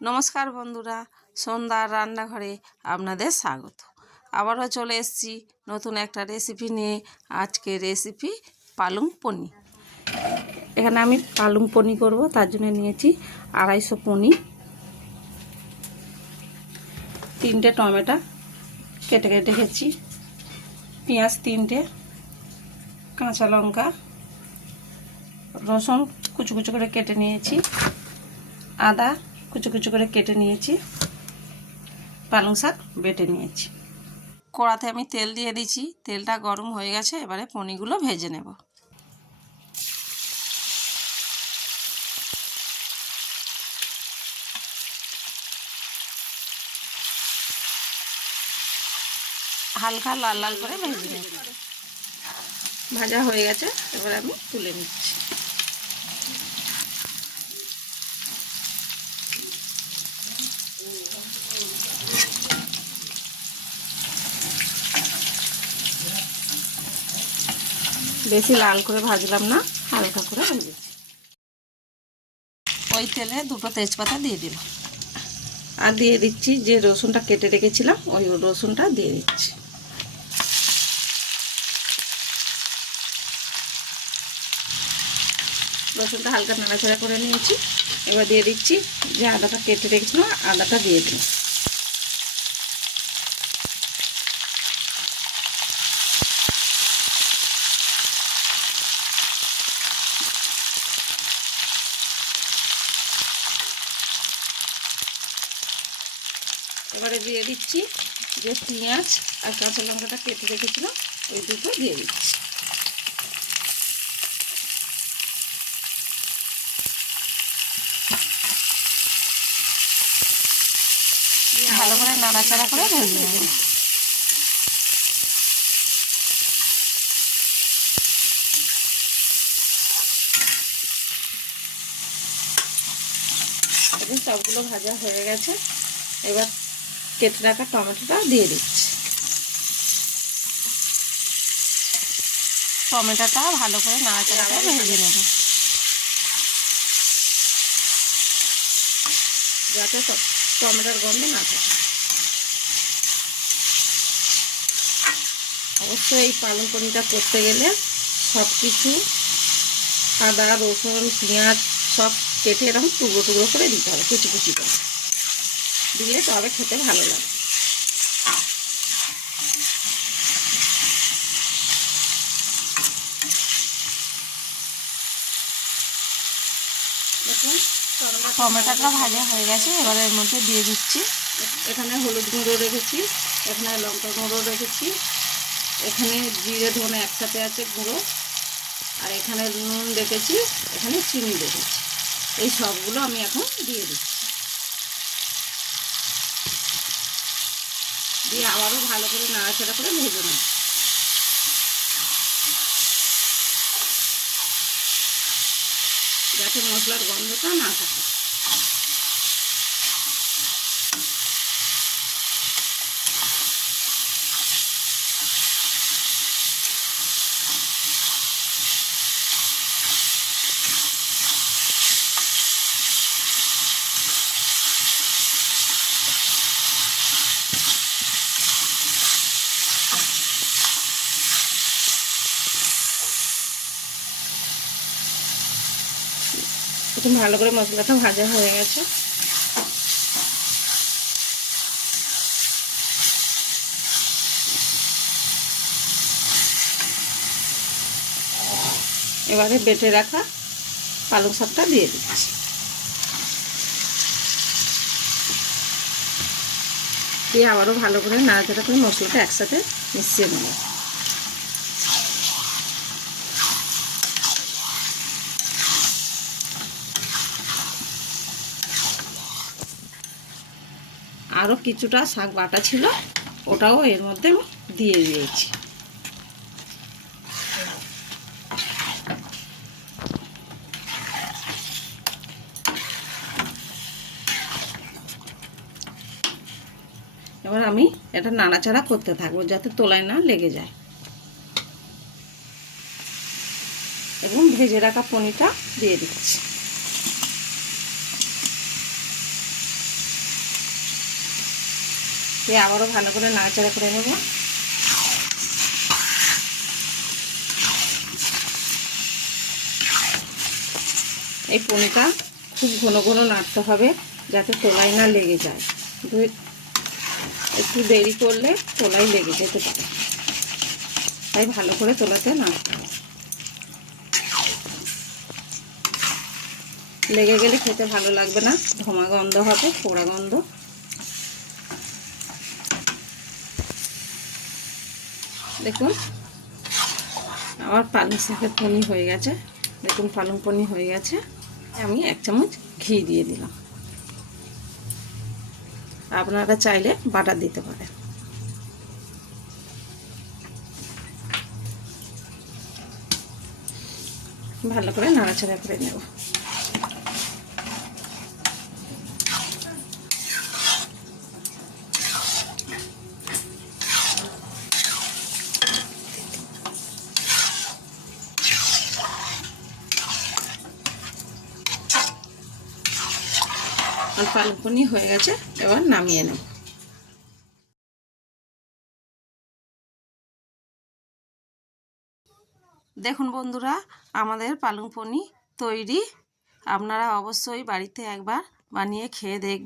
নমস্কার বন্ধুরা, সন্ধ্যার রান্নাঘরে আপনাদের স্বাগত। আবারও চলে এসেছি নতুন একটা রেসিপি নিয়ে। আজকে রেসিপি পালং পনির। এখানে আমি পালং পনির করব, তার জন্য নিয়েছি 250 পনির, 3টে টমেটো কেটে কেটে রেখেছি, পেঁয়াজ 3টে, কাঁচা লঙ্কা, রসুন কুচু কুচু করে কেটে নিয়েছি, আদা কুচু কুচু করে কেটে নিয়েছি, পালং শাক বেটে নিয়েছি। কড়াতে আমি তেল দিয়ে দিয়েছি, তেলটা গরম হয়ে গেছে। এবারে পনিরগুলো ভেজে নেব। হালকা লাল লাল করে ভেজে নেব। ভাজা হয়ে গেছে, এবার আমি তুলে নিচ্ছি। বেশি লাল করে ভাজলাম না, হালকা করে ভেজেছি। ওই তেলে 2টো তেজপাতা দিয়ে দিলাম, আর দিয়ে দিচ্ছি যে রসুনটা কেটে রেখেছিলাম, ওই রসুনটা দিয়ে দিচ্ছি। রসুনটা হালকা নাড়াচাড়া করে নিয়েছি। এবার দিয়ে দিচ্ছি যে আদাটা কেটে রেখেছিলাম, আদাটা দিয়ে দিই। এবারে দিয়ে দিচ্ছি যে পেঁয়াজ আর কাঁচা লঙ্কাটা কেটে রেখেছিলাম, ওই দুটো দিয়ে দিচ্ছি। ভালো করে নাড়াচাড়া করে ভেজে নেব। এখন সবগুলো ভাজা হয়ে গেছে। এবার কেটে রাখা টমেটোটা দিয়ে দিচ্ছি। টমেটোটা ভালো করে নাড়াচাড়া করে ভেজে নেব, যাতে টমেটোর গন্ধ না থাকে। অবশ্যই এই পালং পনিরটা করতে গেলে সব কিছু আদা রসুন পেঁয়াজ সব কেটে এরকম টুকরো টুকরো করে দিতে হবে, কুচি কুচি করে দিলে তবে খেতে ভালো লাগে। টমেটোটা ভাজা হয়ে গেছে। এবার এর মধ্যে দিয়ে দিচ্ছি, এখানে হলুদ গুঁড়ো রেখেছি, এখানে লঙ্কা গুঁড়ো রেখেছি, এখানে জিরে ধনে একসাথে আছে গুঁড়ো, আর এখানে নুন রেখেছি, এখানে চিনি রেখেছি। এই সবগুলো আমি এখন দিয়ে দিচ্ছি। দিয়ে আবারও ভালো করে নাড়াচাড়া করে ভেজে নেব, যাতে মশলার গন্ধটা না থাকে। এখন ভালো করে মশলাটা ভাজা হয়ে গেছে। এবারে বেটে রাখা পালং শাকটা দিয়ে দিচ্ছি। দিয়ে আবারও ভালো করে নাড়াচাড়া করে মশলাটা একসাথে মিশিয়ে নেব। আরও কিছুটা শাক বাটা ছিল, ওটাও এর মধ্যে দিয়ে দিয়েছি। এবার আমি এটা নাড়াচাড়া করতে থাকবো যাতে তলায় না লেগে যায়। এবং ভেজে রাখা পনিরটা দিয়ে দিচ্ছি। দিয়ে আবারও ভালো করে নাড়াচাড়া করে নেব। এই পনিরটা খুব ঘন ঘন নাড়তে হবে যাতে তোলায় না লেগে যায়। একটু দেরি করলে তোলায় লেগে যেতে পারে, তাই ভালো করে তোলাতে নাড়তে হবে। লেগে গেলে খেতে ভালো লাগবে না, ধোঁয়া গন্ধ হবে, পোড়া গন্ধ। দেখুন আমার পালং শাকের পনির হয়ে গেছে। দেখুন পালং পনির হয়ে গেছে। আমি 1 চামচ ঘি দিয়ে দিলাম। আপনারা চাইলে বাটার দিতে পারেন। ভালো করে নাড়াচাড়া করে নেব। আর পালং পনির হয়ে গেছে, এবার নামিয়ে নেব। দেখুন বন্ধুরা, আমাদের পালং পনির তৈরি। আপনারা অবশ্যই বাড়িতে একবার বানিয়ে খেয়ে দেখবেন।